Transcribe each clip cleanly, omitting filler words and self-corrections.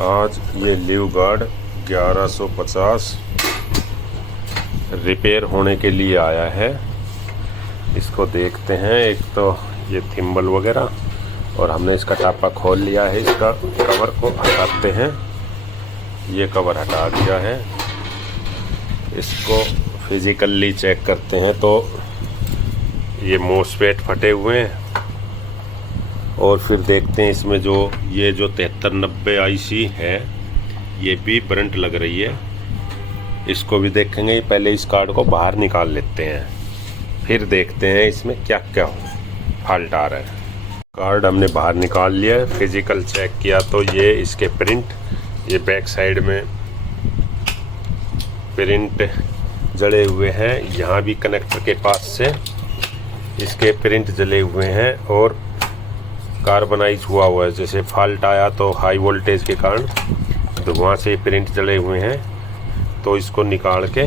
आज ये leave guard 1150 repair होने के लिए आया है। इसको देखते हैं। एक तो ये थिम्बल वगैरह और हमने इसका टापा खोल लिया है। इसका कवर को हटाते हैं। ये कवर हटा दिया है। इसको फिजिकली चेक करते हैं तो ये मोसफेट फटे हुए हैं। और फिर देखते हैं इसमें जो 7390 आईसी है ये भी करंट लग रही है। इसको भी देखेंगे। पहले इस कार्ड को बाहर निकाल लेते हैं, फिर देखते हैं इसमें क्या क्या फॉल्ट आ रहा है। कार्ड हमने बाहर निकाल लिया है। फिजिकल चेक किया तो ये इसके प्रिंट, ये बैक साइड में प्रिंट जले हुए हैं। यहाँ भी कनेक्टर के पास से इसके प्रिंट जले हुए हैं और कार्बनाइज हुआ है। जैसे फॉल्ट आया तो हाई वोल्टेज के कारण तो वहाँ से प्रिंट जले हुए हैं। तो इसको निकाल के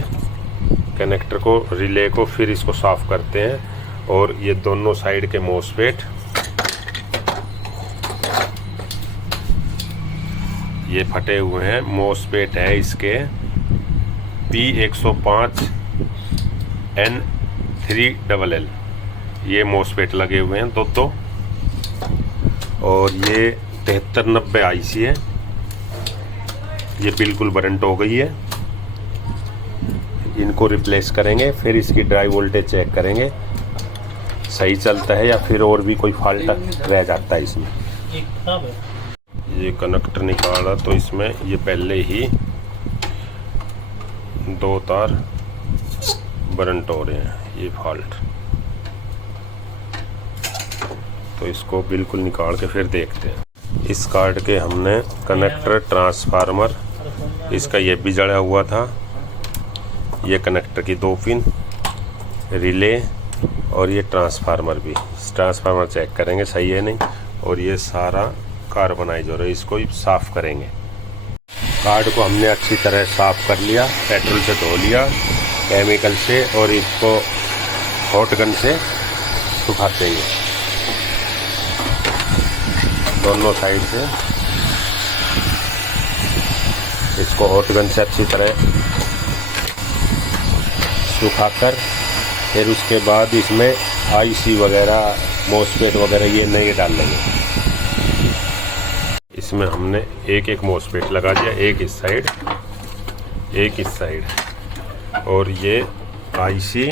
कनेक्टर को, रिले को, फिर इसको साफ़ करते हैं। और ये दोनों साइड के मोसफेट ये फटे हुए हैं। मोसफेट है इसके P105 N3LL। ये मोसफेट लगे हुए हैं दो। और ये 7390 आईसी है। ये बिल्कुल बरंट हो गई है। इनको रिप्लेस करेंगे, फिर इसकी ड्राई वोल्टेज चेक करेंगे सही चलता है या फिर और भी कोई फॉल्ट रह जाता है इसमें। ये कनेक्टर निकाला तो इसमें ये पहले ही 2 तार बरंट हो रहे हैं। ये फॉल्ट तो इसको बिल्कुल निकाल के फिर देखते हैं। इस कार्ड के हमने कनेक्टर, ट्रांसफार्मर, इसका ये भी जड़ा हुआ था। ये कनेक्टर की 2 पिन, रिले और ये ट्रांसफार्मर भी। ट्रांसफार्मर चेक करेंगे सही है नहीं। और ये सारा कार्बनाइज हो रहा है। इसको साफ़ करेंगे। कार्ड को हमने अच्छी तरह साफ़ कर लिया, पेट्रोल से धो लिया, केमिकल से, और इसको हॉट गन से सुखाते हैं दोनों साइड से। इसको हॉट गन से अच्छी तरह सुखाकर फिर उसके बाद इसमें आईसी वगैरह, मोसफेट वगैरह ये नए डाल लेंगे। इसमें हमने एक मोसफेट लगा दिया, एक इस साइड, एक इस साइड। और ये आईसी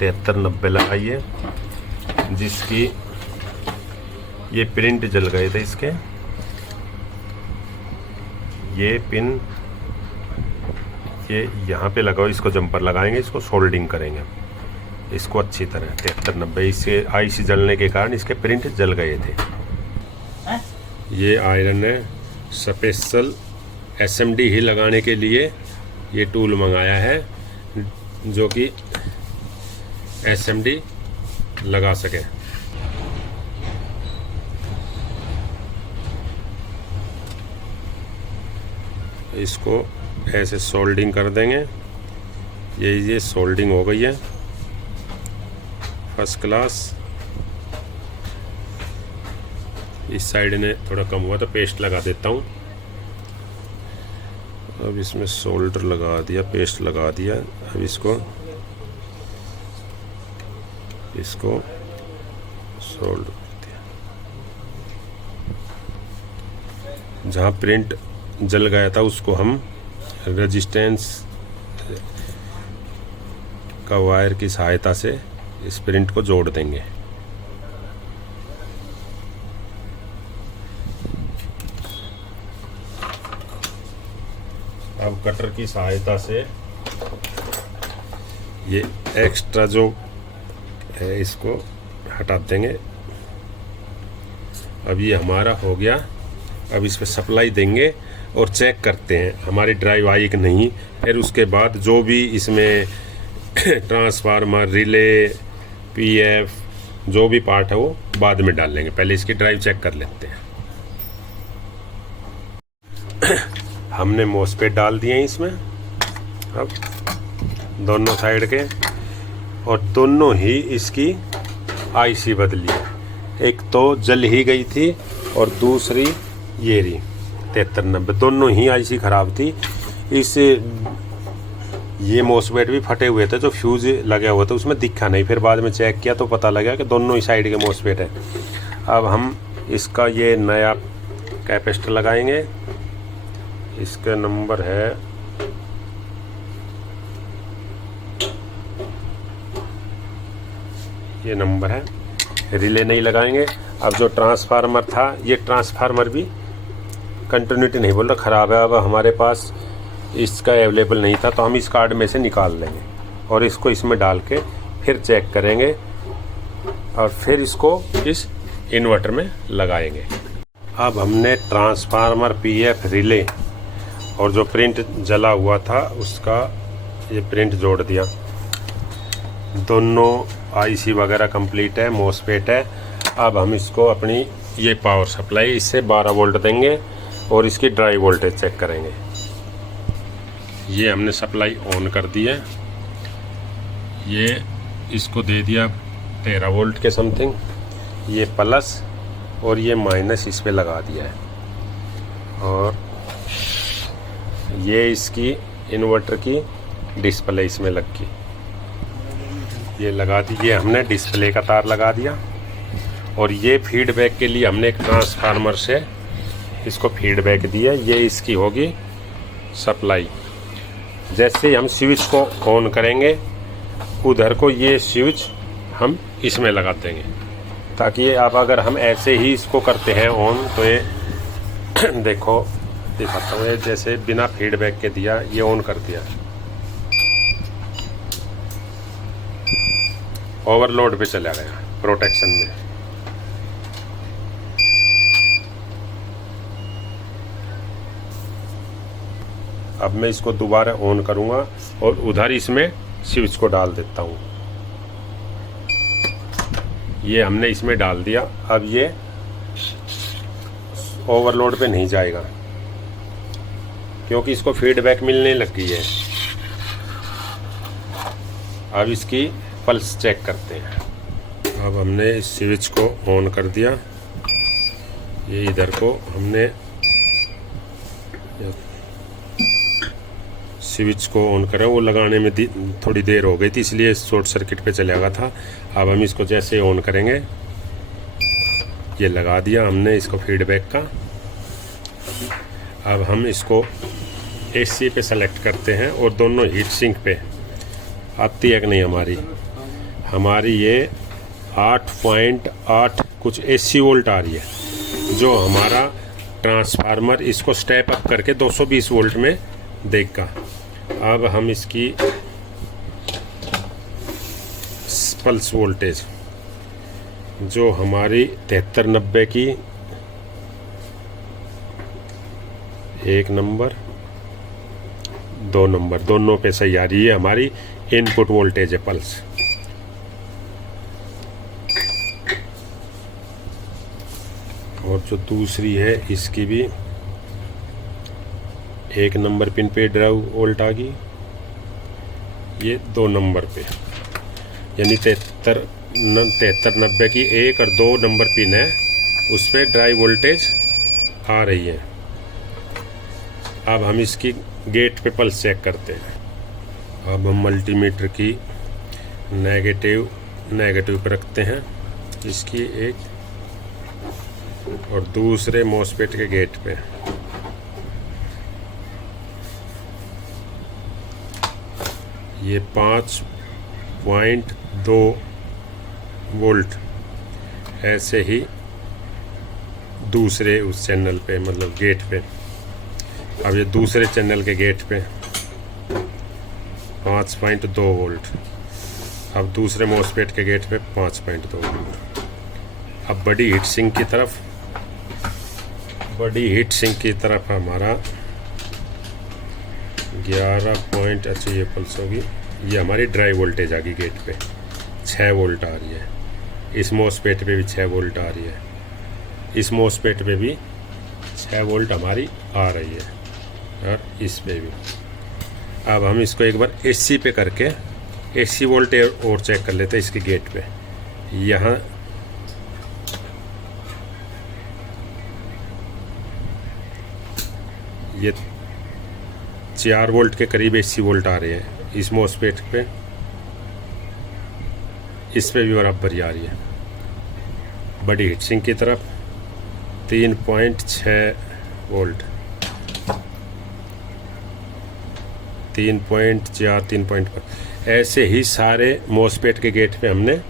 7390 लगाई है, जिसकी ये प्रिंट जल गए थे इसके। ये पिन ये यहाँ पे लगाओ। इसको जंपर लगाएंगे, इसको सोल्डिंग करेंगे इसको अच्छी तरह। 7390 इससे आईसी जलने के कारण इसके प्रिंट जल गए थे। ये आयरन है। स्पेशल एसएमडी ही लगाने के लिए ये टूल मंगाया है, जो कि एसएमडी लगा सके। इसको ऐसे सोल्डिंग कर देंगे। ये सोल्डिंग हो गई है फर्स्ट क्लास। इस साइड ने थोड़ा कम हुआ तो पेस्ट लगा देता हूँ। अब इसमें सोल्डर लगा दिया, पेस्ट लगा दिया। अब इसको सोल्डर कर दिया। जहाँ प्रिंट जल गया था उसको हम रेजिस्टेंस का वायर की सहायता से इस प्रिंट को जोड़ देंगे। अब कटर की सहायता से ये एक्स्ट्रा जो है इसको हटा देंगे। अब ये हमारा हो गया। अब इस पर सप्लाई देंगे और चेक करते हैं हमारी ड्राइव आई कि नहीं। फिर उसके बाद जो भी इसमें ट्रांसफार्मर, रिले, पीएफ जो भी पार्ट है वो बाद में डाल लेंगे। पहले इसकी ड्राइव चेक कर लेते हैं। हमने मोसफेट डाल दिए हैं इसमें अब दोनों साइड के, और दोनों ही इसकी आईसी बदली है। एक तो जल ही गई थी और दूसरी ये रही, 7390 दोनों ही आईसी ख़राब थी। इस ये मोसफेट भी फटे हुए थे, जो फ्यूज़ लगा हुआ था उसमें दिखा नहीं, फिर बाद में चेक किया तो पता लगा कि दोनों ही साइड के मोसफेट है। अब हम इसका ये नया कैपेसिटर लगाएंगे। इसका नंबर है ये नंबर है। रिले नहीं लगाएंगे। अब जो ट्रांसफार्मर था, ये ट्रांसफार्मर भी कंटिन्यूटी नहीं बोल रहा, ख़राब है। अब हमारे पास इसका अवेलेबल नहीं था तो हम इस कार्ड में से निकाल लेंगे और इसको इसमें डाल के फिर चेक करेंगे और फिर इसको इस इन्वर्टर में लगाएंगे। अब हमने ट्रांसफार्मर, पीएफ, रिले और जो प्रिंट जला हुआ था उसका ये प्रिंट जोड़ दिया। दोनों आईसी वगैरह कंप्लीट है, मोसफेट है। अब हम इसको अपनी ये पावर सप्लाई इससे 12 वोल्ट देंगे और इसकी ड्राई वोल्टेज चेक करेंगे। ये हमने सप्लाई ऑन कर दी है। ये इसको दे दिया 13 वोल्ट के समथिंग। ये प्लस और ये माइनस इस पे लगा दिया है और ये इसकी इन्वर्टर की डिस्प्ले इसमें लग गई, ये लगा दी। ये हमने डिस्प्ले का तार लगा दिया और ये फीडबैक के लिए हमने एक ट्रांसफार्मर से इसको फीडबैक दिया। ये इसकी होगी सप्लाई। जैसे हम स्विच को ऑन करेंगे उधर को ये स्विच हम इसमें लगा देंगे, ताकि अब अगर हम ऐसे ही इसको करते हैं ऑन तो ये देखो दिखाता हूँ, ये जैसे बिना फीडबैक के दिया, ये ऑन कर दिया, ओवरलोड पे चला गया प्रोटेक्शन में। अब मैं इसको दोबारा ऑन करूंगा और उधर इसमें स्विच को डाल देता हूं। ये हमने इसमें डाल दिया। अब ये ओवरलोड पे नहीं जाएगा क्योंकि इसको फीडबैक मिलने लग गई है। अब इसकी पल्स चेक करते हैं। अब हमने इस स्विच को ऑन कर दिया। ये इधर को हमने स्विच को ऑन करा, वो लगाने में थोड़ी देर हो गई थी इसलिए शॉर्ट सर्किट पे चला गया था। अब हम इसको जैसे ऑन करेंगे, ये लगा दिया हमने इसको फीडबैक का। अब हम इसको एसी पे सेलेक्ट करते हैं और दोनों हीट सिंक पे आती है कि नहीं हमारी ये 8.8 कुछ एसी वोल्ट आ रही है, जो हमारा ट्रांसफार्मर इसको स्टेप अप करके 220 वोल्ट में देगा। अब हम इसकी पल्स वोल्टेज जो हमारी 7390 की 1 नंबर 2 नंबर दोनों पे सही आ रही है, हमारी इनपुट वोल्टेज है पल्स। और जो दूसरी है इसकी भी 1 नंबर पिन पे ड्राइव वोल्ट आ गई, ये 2 नंबर पे, यानी 7390 की 1 और 2 नंबर पिन है, उस पर ड्राइव वोल्टेज आ रही है। अब हम इसकी गेट पे पल्स चेक करते हैं। अब हम मल्टीमीटर की नेगेटिव पे रखते हैं इसकी एक, और दूसरे मॉसफेट के गेट पे ये 5.2 वोल्ट ऐसे ही दूसरे उस चैनल पे, मतलब गेट पे। अब ये दूसरे चैनल के गेट पे 5.2 वोल्ट, अब दूसरे मॉसफेट के गेट पे 5.2 वोल्ट। अब बड़ी हीट सिंक की तरफ हमारा 11 अच्छा ये पल्स होगी, ये हमारी ड्राई वोल्टेज आ गई गेट पे 6 वोल्ट आ रही है। इस मॉसफेट पे भी 6 वोल्ट आ रही है, इस मॉसफेट पे भी 6 वोल्ट हमारी आ रही है, और इस पे भी। अब हम इसको एक बार एसी पे करके एसी वोल्ट और चेक कर लेते हैं इसके गेट पे। यहाँ ये 4 वोल्ट के करीब AC वोल्ट आ रहे हैं इस मॉसफेट पे। इस पे भी बराबर आ रही है। बड़ी हीटसिंक की तरफ 3.6 वोल्ट, 3.5 ऐसे ही सारे मॉसफेट के गेट पे हमने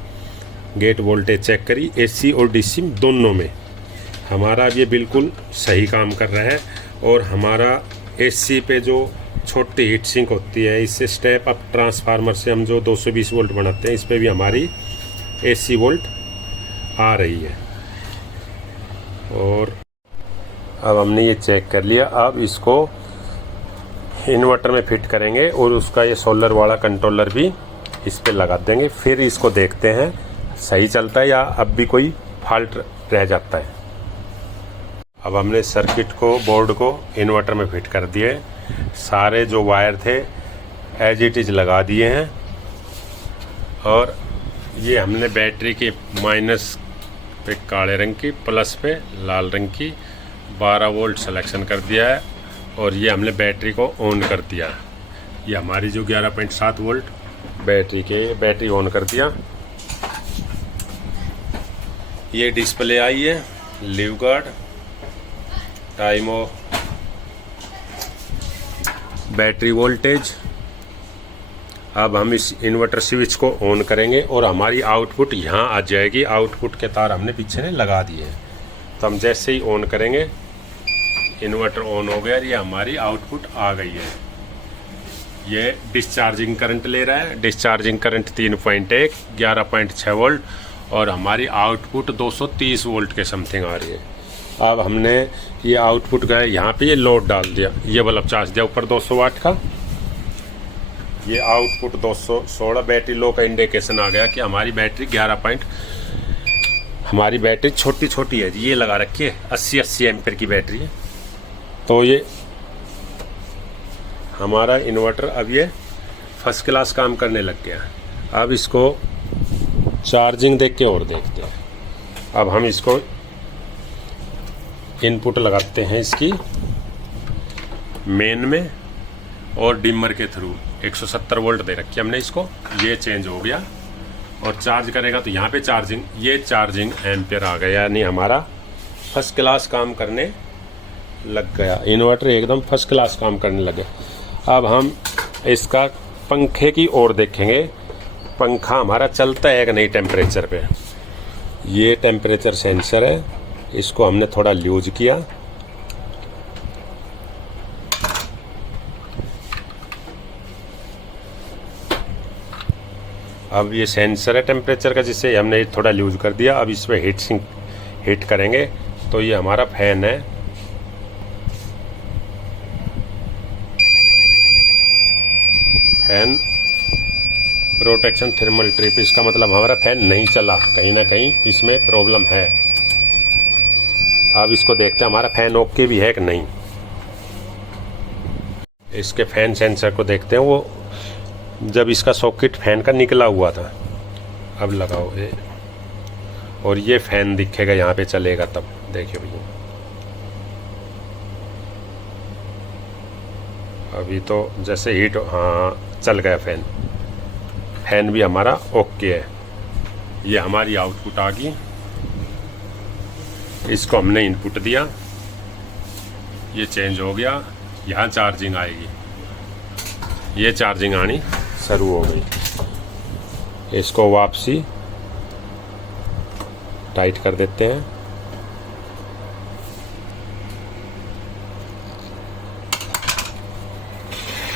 गेट वोल्टेज चेक करी, AC और DC दोनों में। हमारा अब ये बिल्कुल सही काम कर रहा है। और हमारा AC पे जो छोटी हीट सिंक होती है, इससे स्टेप अप ट्रांसफार्मर से हम जो 220 वोल्ट बनाते हैं, इस पे भी हमारी AC वोल्ट आ रही है। और अब हमने ये चेक कर लिया। अब इसको इन्वर्टर में फिट करेंगे और उसका ये सोलर वाला कंट्रोलर भी इस पे लगा देंगे। फिर इसको देखते हैं सही चलता है या अब भी कोई फॉल्ट रह जाता है। अब हमने सर्किट को, बोर्ड को इन्वर्टर में फिट कर दिए। सारे जो वायर थे एज इट इज लगा दिए हैं। और ये हमने बैटरी के माइनस पे काले रंग की, प्लस पे लाल रंग की 12 वोल्ट सिलेक्शन कर दिया है। और ये हमने बैटरी को ऑन कर दिया। ये हमारी जो 11.7 वोल्ट बैटरी ऑन कर दिया। ये डिस्प्ले आई है, लीव गार्ड, टाइमो, बैटरी वोल्टेज। अब हम इस इन्वर्टर स्विच को ऑन करेंगे और हमारी आउटपुट यहाँ आ जाएगी। आउटपुट के तार हमने पीछे ने लगा दिए हैं। तो हम जैसे ही ऑन करेंगे, इन्वर्टर ऑन हो गया। ये हमारी आउटपुट आ गई है। ये डिस्चार्जिंग करंट ले रहा है। डिस्चार्जिंग करंट 3.1, 11.6 वोल्ट और हमारी आउटपुट 230 वोल्ट के समथिंग आ रही है। अब हमने ये आउटपुट का यहाँ पे ये लोड डाल दिया, ये बल्ब चार्ज दिया ऊपर 200 वाट का। ये आउटपुट 216 बैटरी लो का इंडिकेशन आ गया कि हमारी बैटरी 11 हमारी बैटरी छोटी है। ये लगा रखी है 80 एम्पीयर की बैटरी है। तो ये हमारा इन्वर्टर अब ये फर्स्ट क्लास काम करने लग गया। अब इसको चार्जिंग देख के और देखते हैं। अब हम इसको इनपुट लगाते हैं इसकी मेन में और डिमर के थ्रू 170 वोल्ट दे रखी है हमने इसको। ये चेंज हो गया और चार्ज करेगा तो यहाँ पे चार्जिंग एम्पियर आ गया, यानी हमारा फर्स्ट क्लास काम करने लग गया। इन्वर्टर एकदम फर्स्ट क्लास काम करने लगे। अब हम इसका पंखे की ओर देखेंगे। पंखा हमारा चलता है कि नहीं टेम्परेचर पे। ये टेम्परेचर सेंसर है, इसको हमने थोड़ा लूज किया। अब ये सेंसर है टेम्परेचर का, जिससे हमने थोड़ा लूज कर दिया। अब इस पर हीट करेंगे तो ये हमारा फैन है। फैन प्रोटेक्शन थर्मल ट्रिप, इसका मतलब हमारा फैन नहीं चला, कहीं ना कहीं इसमें प्रॉब्लम है। अब इसको देखते हैं हमारा फैन ओके भी है कि नहीं। इसके फैन सेंसर को देखते हैं। वो जब इसका सॉकेट फैन का निकला हुआ था, अब लगाओ ये, और ये फैन दिखेगा यहाँ पे चलेगा तब। देखिए भैया, अभी तो जैसे हीट, हाँ चल गया फैन भी हमारा ओके है। ये हमारी आउटपुट आ गई। इसको हमने इनपुट दिया, ये चेंज हो गया। यहाँ चार्जिंग आएगी, ये चार्जिंग आनी शुरू हो गई। इसको वापसी टाइट कर देते हैं।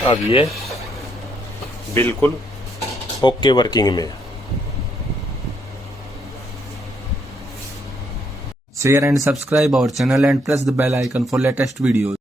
अब ये बिल्कुल ओके वर्किंग में। Share and subscribe our channel and press the bell icon for latest videos.